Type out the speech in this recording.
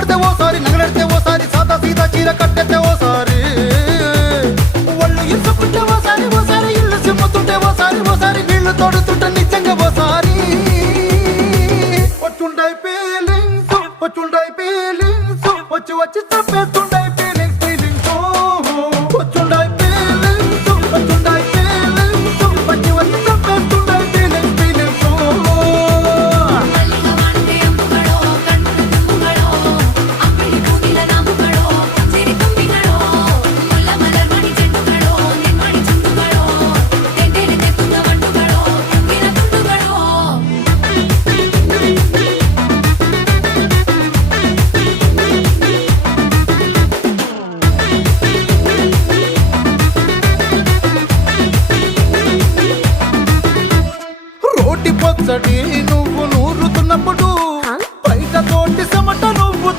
కడితే ఓసారి నగలెడితే ఓసారి సాదా సీదా చీర కట్టెతే ఓసారి ఒళ్ళు ఇసుకుంటే ఓసారి ఓసారి ఇల్లు సిమ్ముతుంటే ఓసారి ఓసారి నీళ్లు తోడుతుంటే నిజంగా ఓసారి వచ్చుండై ఫీలింగ్స్ వచ్చి వచ్చి తప్పేస్తుంటే